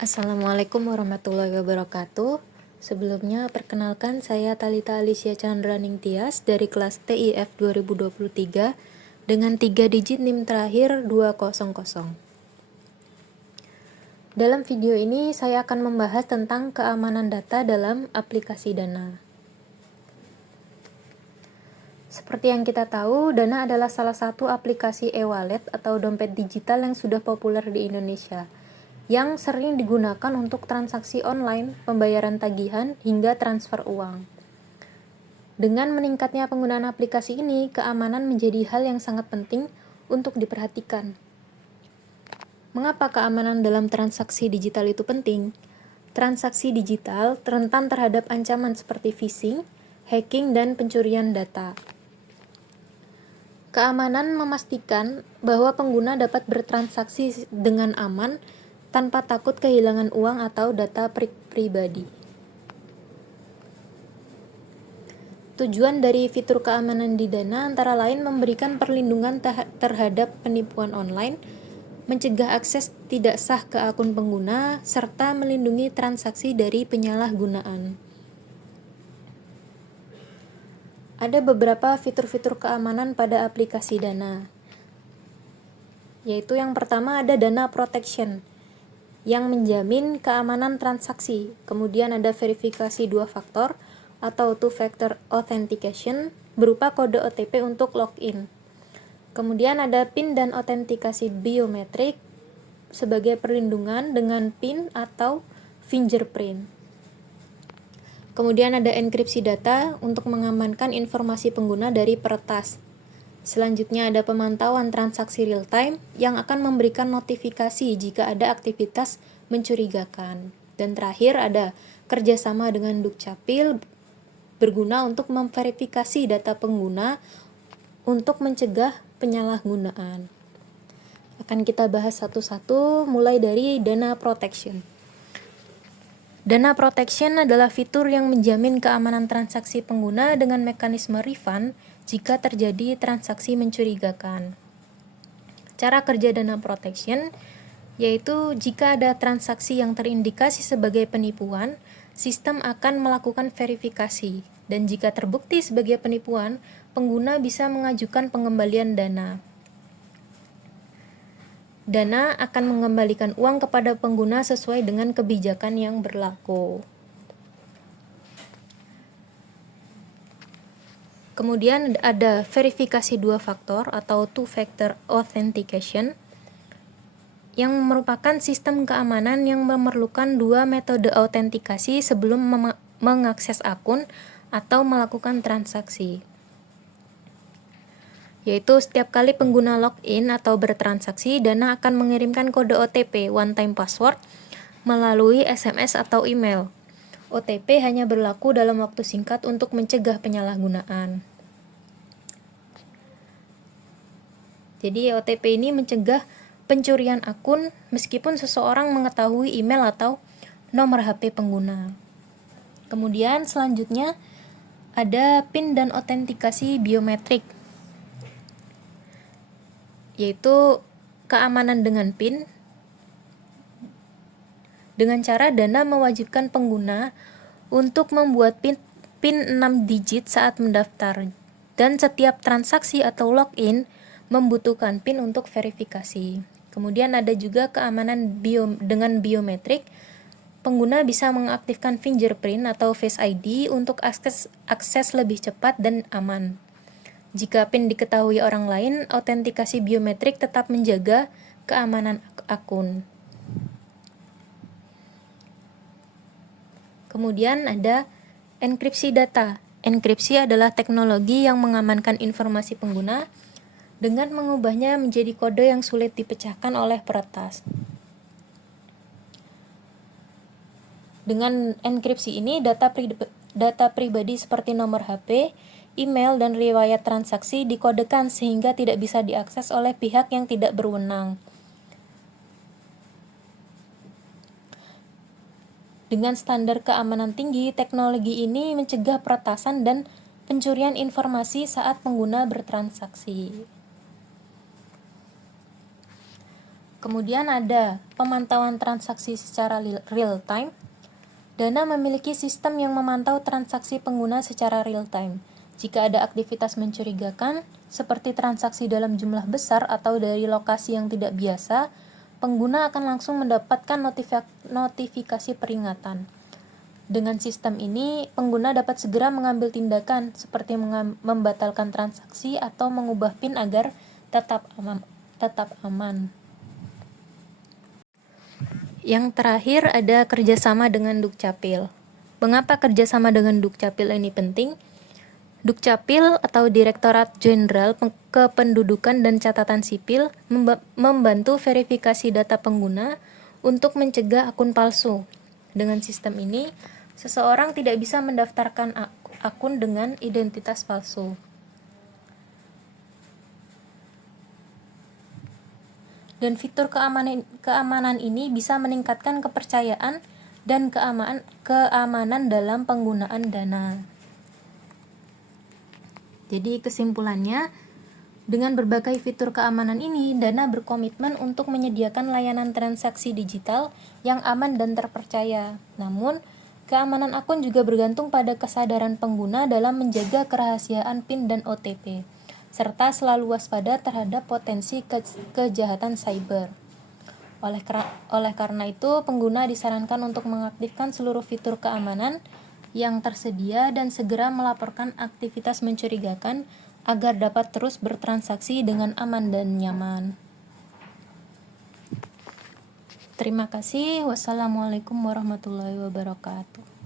Assalamualaikum warahmatullahi wabarakatuh. Sebelumnya, perkenalkan saya Talita Alicia Chandra Ningtyas dari kelas TIF 2023 dengan 3 digit NIM terakhir 200. Dalam video ini, saya akan membahas tentang keamanan data dalam aplikasi Dana. Seperti yang kita tahu, Dana adalah salah satu aplikasi e-wallet atau dompet digital yang sudah populer di Indonesia, yang sering digunakan untuk transaksi online, pembayaran tagihan, hingga transfer uang. Dengan meningkatnya penggunaan aplikasi ini, keamanan menjadi hal yang sangat penting untuk diperhatikan. Mengapa keamanan dalam transaksi digital itu penting? Transaksi digital rentan terhadap ancaman seperti phishing, hacking, dan pencurian data. Keamanan memastikan bahwa pengguna dapat bertransaksi dengan aman tanpa takut kehilangan uang atau data pribadi. Tujuan dari fitur keamanan di Dana antara lain memberikan perlindungan terhadap penipuan online, mencegah akses tidak sah ke akun pengguna, serta melindungi transaksi dari penyalahgunaan. Ada beberapa fitur-fitur keamanan pada aplikasi Dana, yaitu yang pertama ada Dana Protection, yang menjamin keamanan transaksi. Kemudian ada verifikasi 2 faktor atau two-factor authentication berupa kode OTP untuk login. Kemudian ada PIN dan autentikasi biometrik sebagai perlindungan dengan PIN atau fingerprint. Kemudian ada enkripsi data untuk mengamankan informasi pengguna dari peretas. Selanjutnya ada pemantauan transaksi real time yang akan memberikan notifikasi jika ada aktivitas mencurigakan. Dan terakhir ada kerjasama dengan Dukcapil berguna untuk memverifikasi data pengguna untuk mencegah penyalahgunaan. Akan kita bahas satu-satu mulai dari Dana Protection. Dana Protection adalah fitur yang menjamin keamanan transaksi pengguna dengan mekanisme refund jika terjadi transaksi mencurigakan. Cara kerja Dana Protection yaitu jika ada transaksi yang terindikasi sebagai penipuan, sistem akan melakukan verifikasi, dan jika terbukti sebagai penipuan, pengguna bisa mengajukan pengembalian dana. Dana akan mengembalikan uang kepada pengguna sesuai dengan kebijakan yang berlaku. Kemudian ada verifikasi 2 faktor atau two-factor authentication yang merupakan sistem keamanan yang memerlukan 2 metode autentikasi sebelum mengakses akun atau melakukan transaksi. Yaitu setiap kali pengguna login atau bertransaksi, Dana akan mengirimkan kode OTP one time password melalui SMS atau email. OTP hanya berlaku dalam waktu singkat untuk mencegah penyalahgunaan. Jadi OTP ini mencegah pencurian akun meskipun seseorang mengetahui email atau nomor HP pengguna. Kemudian selanjutnya ada PIN dan autentikasi biometrik, yaitu keamanan dengan PIN dengan cara Dana mewajibkan pengguna untuk membuat PIN 6 digit saat mendaftar, dan setiap transaksi atau login membutuhkan PIN untuk verifikasi. Kemudian ada juga keamanan dengan biometrik. Pengguna bisa mengaktifkan fingerprint atau Face ID untuk akses lebih cepat dan aman. Jika PIN diketahui orang lain, autentikasi biometrik tetap menjaga keamanan akun. Kemudian ada enkripsi data. Enkripsi adalah teknologi yang mengamankan informasi pengguna dengan mengubahnya menjadi kode yang sulit dipecahkan oleh peretas. Dengan enkripsi ini, data pribadi seperti nomor HP, email, dan riwayat transaksi dikodekan sehingga tidak bisa diakses oleh pihak yang tidak berwenang. Dengan standar keamanan tinggi, teknologi ini mencegah peretasan dan pencurian informasi saat pengguna bertransaksi. Kemudian ada pemantauan transaksi secara real time. Dana memiliki sistem yang memantau transaksi pengguna secara real time. Jika ada aktivitas mencurigakan, seperti transaksi dalam jumlah besar atau dari lokasi yang tidak biasa, pengguna akan langsung mendapatkan notifikasi peringatan. Dengan sistem ini, pengguna dapat segera mengambil tindakan seperti membatalkan transaksi atau mengubah PIN agar tetap aman. Yang terakhir ada kerjasama dengan Dukcapil. Mengapa kerjasama dengan Dukcapil ini penting? Dukcapil atau Direktorat Jenderal Kependudukan dan Catatan Sipil membantu verifikasi data pengguna untuk mencegah akun palsu. Dengan sistem ini, seseorang tidak bisa mendaftarkan akun dengan identitas palsu. Dan fitur keamanan ini bisa meningkatkan kepercayaan dan keamanan dalam penggunaan dana. Jadi kesimpulannya, dengan berbagai fitur keamanan ini, Dana berkomitmen untuk menyediakan layanan transaksi digital yang aman dan terpercaya. Namun, keamanan akun juga bergantung pada kesadaran pengguna dalam menjaga kerahasiaan PIN dan OTP, serta selalu waspada terhadap potensi kejahatan cyber. Oleh karena itu, pengguna disarankan untuk mengaktifkan seluruh fitur keamanan yang tersedia dan segera melaporkan aktivitas mencurigakan agar dapat terus bertransaksi dengan aman dan nyaman. Terima kasih. Wassalamualaikum warahmatullahi wabarakatuh.